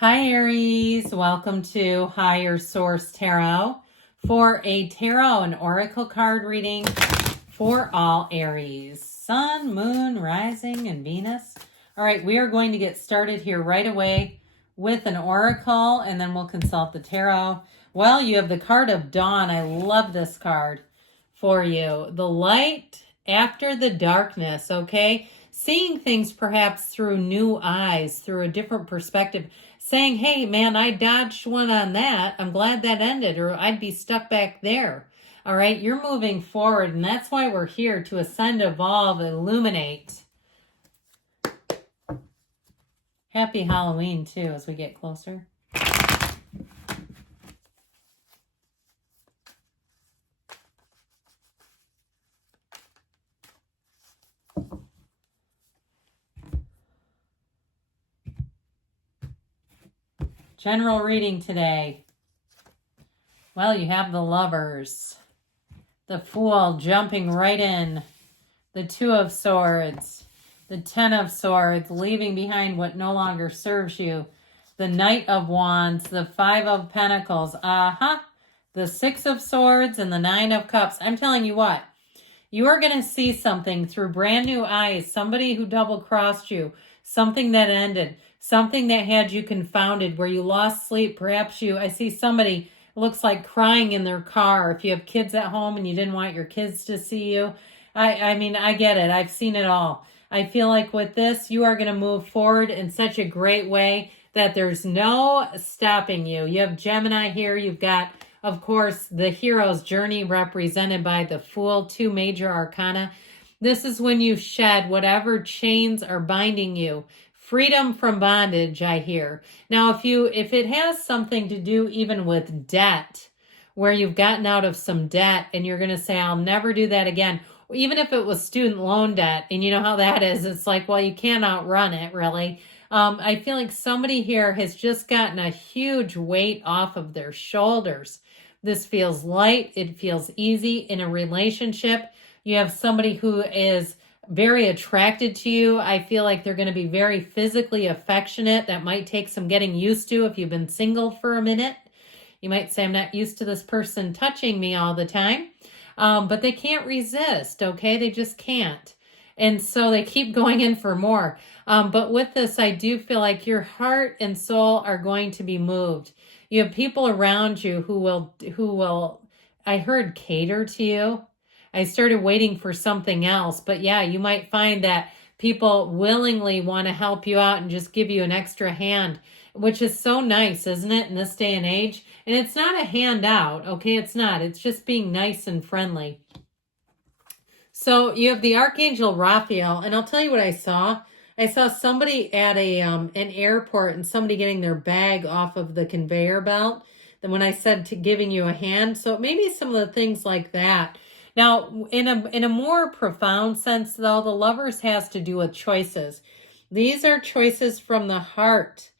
Hi Aries, welcome to Higher Source Tarot for a tarot and oracle card reading for all Aries, Sun, Moon, Rising, and Venus. All right, we are going to get started here right away with an oracle and then we'll consult the tarot. Well, you have the card of Dawn. I love this card for you. The light after the darkness, okay? Seeing things perhaps through new eyes, through a different perspective. Saying, hey, man, I dodged one on that. I'm glad that ended, or I'd be stuck back there. All right, you're moving forward, and that's why we're here to ascend, evolve, illuminate. Happy Halloween, too, as we get closer. General reading today. Well, you have the Lovers, the Fool jumping right in, the Two of Swords, the Ten of Swords, leaving behind what no longer serves you, the Knight of Wands, the Five of Pentacles, the Six of Swords, and the Nine of Cups. I'm telling you what, you are going to see something through brand new eyes, somebody who double-crossed you, something that ended, something that had you confounded, where you lost sleep. Perhaps I see somebody looks like crying in their car. If you have kids at home and you didn't want your kids to see you, I mean, I get it. I've seen it all. I feel like with this, you are going to move forward in such a great way that there's no stopping you. You have Gemini here. You've got, of course, the hero's journey represented by the Fool, two major arcana. This is when you shed whatever chains are binding you. Freedom from bondage, I hear. Now, if it has something to do even with debt, where you've gotten out of some debt and you're going to say, I'll never do that again. Even if it was student loan debt, and you know how that is, it's like, well, you can't outrun it, really. I feel like somebody here has just gotten a huge weight off of their shoulders. This feels light. It feels easy in a relationship. You have somebody who is very attracted to you. I feel like they're going to be very physically affectionate. That might take some getting used to if you've been single for a minute. You might say, I'm not used to this person touching me all the time. But they can't resist, okay? They just can't. And so they keep going in for more. But with this, I do feel like your heart and soul are going to be moved. You have people around you who will, I heard, cater to you. I started waiting for something else, but yeah, you might find that people willingly want to help you out and just give you an extra hand, which is so nice, isn't it, in this day and age? And it's not a handout, okay? It's not. It's just being nice and friendly. So you have the Archangel Raphael, and I'll tell you what I saw. I saw somebody at an airport and somebody getting their bag off of the conveyor belt. Then when I said to giving you a hand, so maybe some of the things like that. Now, in a more profound sense, though, the Lovers has to do with choices. These are choices from the heart,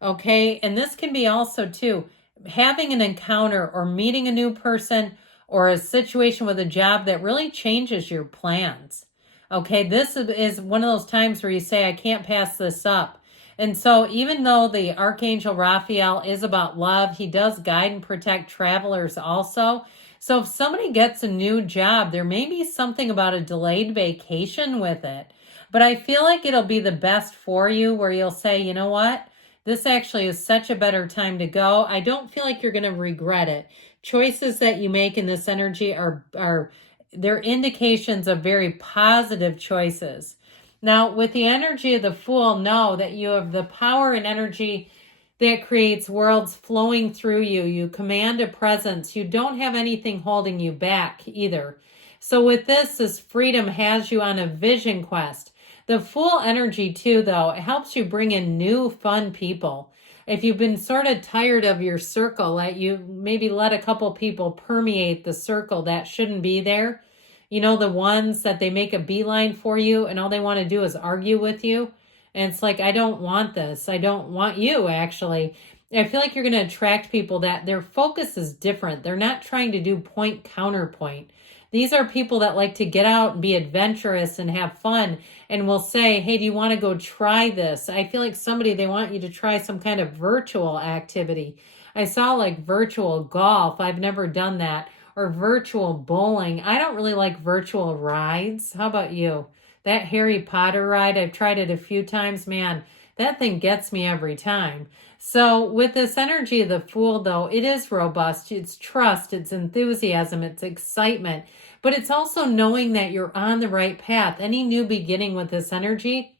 okay? And this can be also, too, having an encounter or meeting a new person or a situation with a job that really changes your plans, okay? This is one of those times where you say, I can't pass this up. And so even though the Archangel Raphael is about love, he does guide and protect travelers also. So if somebody gets a new job, there may be something about a delayed vacation with it. But I feel like it'll be the best for you, where you'll say, you know what? This actually is such a better time to go. I don't feel like you're going to regret it. Choices that you make in this energy are they're indications of very positive choices. Now, with the energy of the Fool, know that you have the power and energy that creates worlds flowing through you. You command a presence. You don't have anything holding you back either. So with this freedom has you on a vision quest. The Fool energy too, though, it helps you bring in new fun people. If you've been sort of tired of your circle, that you maybe let a couple people permeate the circle that shouldn't be there. You know, the ones that they make a beeline for you and all they want to do is argue with you. And it's like, I don't want this. I don't want you, actually. I feel like you're going to attract people that their focus is different. They're not trying to do point counterpoint. These are people that like to get out and be adventurous and have fun and will say, hey, do you want to go try this? I feel like they want you to try some kind of virtual activity. I saw like virtual golf. I've never done that. Or virtual bowling. I don't really like virtual rides. How about you? That Harry Potter ride, I've tried it a few times. Man, that thing gets me every time. So with this energy of the Fool, though, it is robust. It's trust, it's enthusiasm, it's excitement. But it's also knowing that you're on the right path. Any new beginning with this energy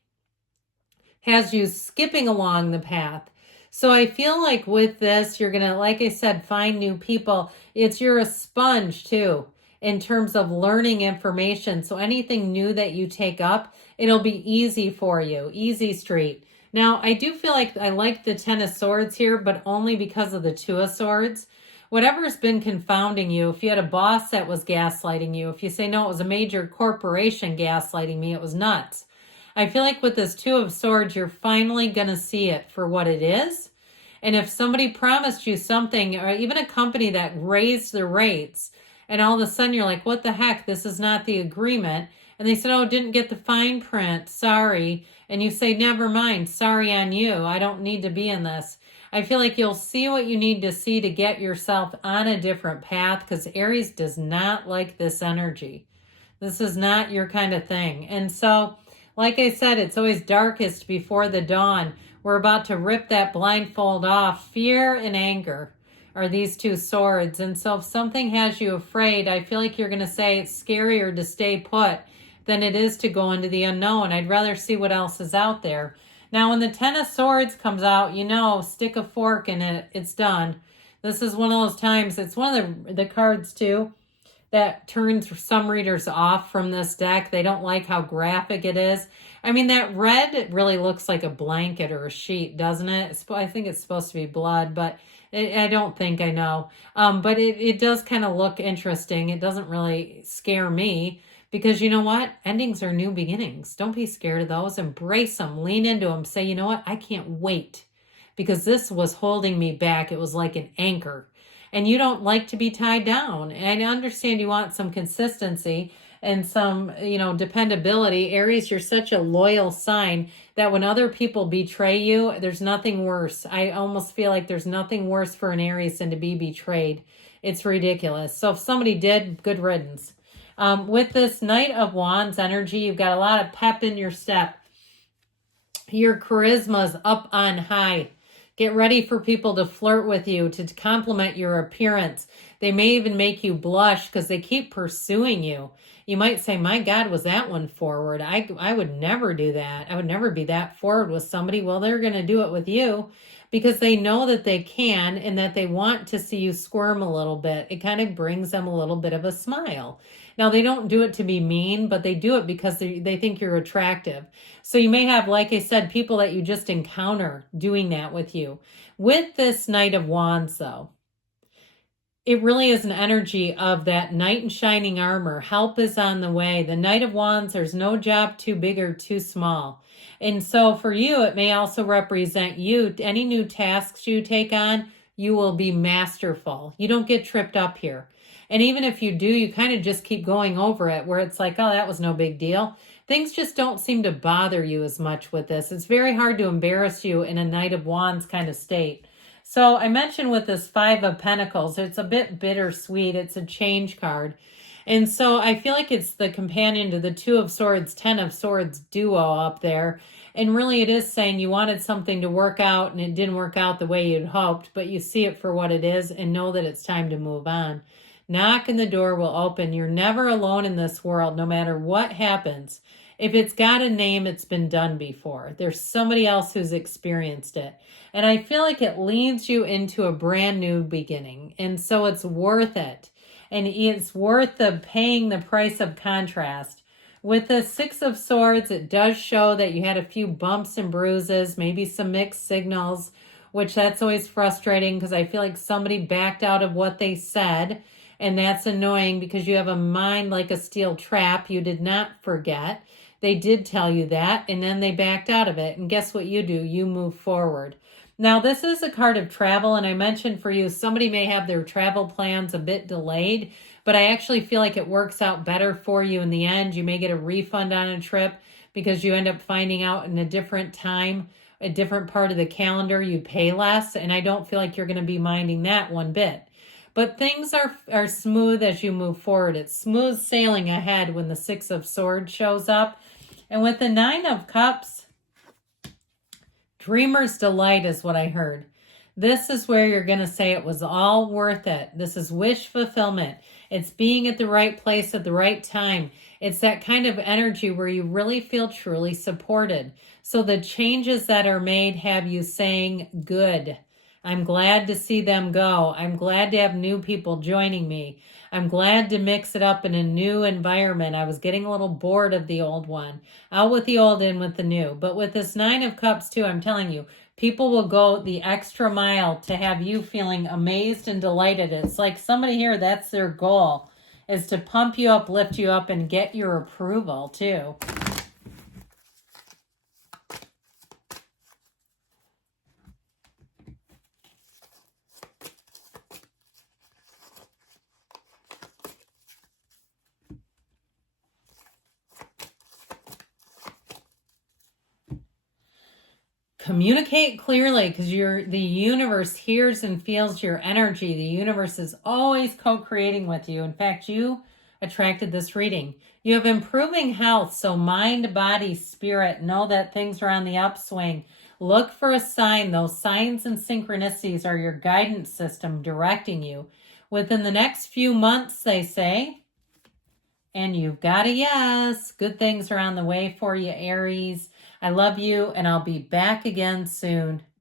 has you skipping along the path. So I feel like with this, you're going to, like I said, find new people. You're a sponge too, in terms of learning information. So anything new that you take up, it'll be easy for you. Easy street. Now, I do feel like I like the Ten of Swords here, but only because of the Two of Swords. Whatever's been confounding you, if you had a boss that was gaslighting you, if you say, no, it was a major corporation gaslighting me, it was nuts. I feel like with this Two of Swords, you're finally going to see it for what it is. And if somebody promised you something, or even a company that raised the rates, and all of a sudden you're like, what the heck, this is not the agreement. And they said, oh, didn't get the fine print, sorry. And you say, never mind, sorry on you, I don't need to be in this. I feel like you'll see what you need to see to get yourself on a different path, because Aries does not like this energy. This is not your kind of thing. And so, like I said, it's always darkest before the dawn. We're about to rip that blindfold off. Fear and anger are these two swords. And so if something has you afraid, I feel like you're going to say it's scarier to stay put than it is to go into the unknown. I'd rather see what else is out there. Now, when the Ten of Swords comes out, stick a fork in it. It's done. This is one of those times. It's one of the cards, too, that turns some readers off from this deck. They don't like how graphic it is. I mean, that red, it really looks like a blanket or a sheet, doesn't it? I think it's supposed to be blood, but I don't think I know. But it does kind of look interesting. It doesn't really scare me, because you know what? Endings are new beginnings. Don't be scared of those. Embrace them. Lean into them. Say, you know what? I can't wait, because this was holding me back. It was like an anchor. And you don't like to be tied down. And I understand you want some consistency and some, dependability. Aries, you're such a loyal sign that when other people betray you, there's nothing worse. I almost feel like there's nothing worse for an Aries than to be betrayed. It's ridiculous. So if somebody did, good riddance. With this Knight of Wands energy, you've got a lot of pep in your step. Your charisma's up on high. Get ready for people to flirt with you, to compliment your appearance. They may even make you blush because they keep pursuing you. You might say, my God, was that one forward? I would never do that. I would never be that forward with somebody. Well, they're going to do it with you because they know that they can and that they want to see you squirm a little bit. It kind of brings them a little bit of a smile. Now, they don't do it to be mean, but they do it because they think you're attractive. So you may have, like I said, people that you just encounter doing that with you. With this Knight of Wands, though, it really is an energy of that knight in shining armor. Help is on the way. The Knight of Wands, there's no job too big or too small. And so for you, it may also represent you. Any new tasks you take on, you will be masterful. You don't get tripped up here. And even if you do, you kind of just keep going over it, where it's like, oh, that was no big deal. Things just don't seem to bother you as much with this. It's very hard to embarrass you in a Knight of Wands kind of state. So I mentioned with this Five of Pentacles, it's a bit bittersweet. It's a change card. And so I feel like it's the companion to the Two of Swords, Ten of Swords duo up there. And really it is saying you wanted something to work out and it didn't work out the way you'd hoped, but you see it for what it is and know that it's time to move on. Knock and the door will open. You're never alone in this world, no matter what happens. If it's got a name, it's been done before. There's somebody else who's experienced it. And I feel like it leads you into a brand new beginning. And so it's worth it. And it's worth paying the price of contrast. With the Six of Swords, it does show that you had a few bumps and bruises, maybe some mixed signals, which that's always frustrating because I feel like somebody backed out of what they said. And that's annoying because you have a mind like a steel trap. You did not forget. They did tell you that, and then they backed out of it. And guess what you do? You move forward. Now, this is a card of travel, and I mentioned for you, somebody may have their travel plans a bit delayed, but I actually feel like it works out better for you in the end. You may get a refund on a trip because you end up finding out in a different time, a different part of the calendar, you pay less, and I don't feel like you're going to be minding that one bit. But things are smooth as you move forward. It's smooth sailing ahead when the Six of Swords shows up. And with the Nine of Cups, Dreamer's delight is what I heard. This is where you're going to say it was all worth it. This is wish fulfillment. It's being at the right place at the right time. It's that kind of energy where you really feel truly supported. So the changes that are made have you saying, good. I'm glad to see them go. I'm glad to have new people joining me. I'm glad to mix it up in a new environment. I was getting a little bored of the old one. Out with the old, in with the new. But with this Nine of Cups too, I'm telling you, people will go the extra mile to have you feeling amazed and delighted. It's like somebody here, that's their goal, is to pump you up, lift you up, and get your approval too. Communicate clearly, because the universe hears and feels your energy. The universe is always co-creating with you. In fact, you attracted this reading. You have improving health, so mind, body, spirit, know that things are on the upswing. Look for a sign. Those signs and synchronicities are your guidance system directing you. Within the next few months, they say, and you've got a yes. Good things are on the way for you, Aries. I love you, and I'll be back again soon.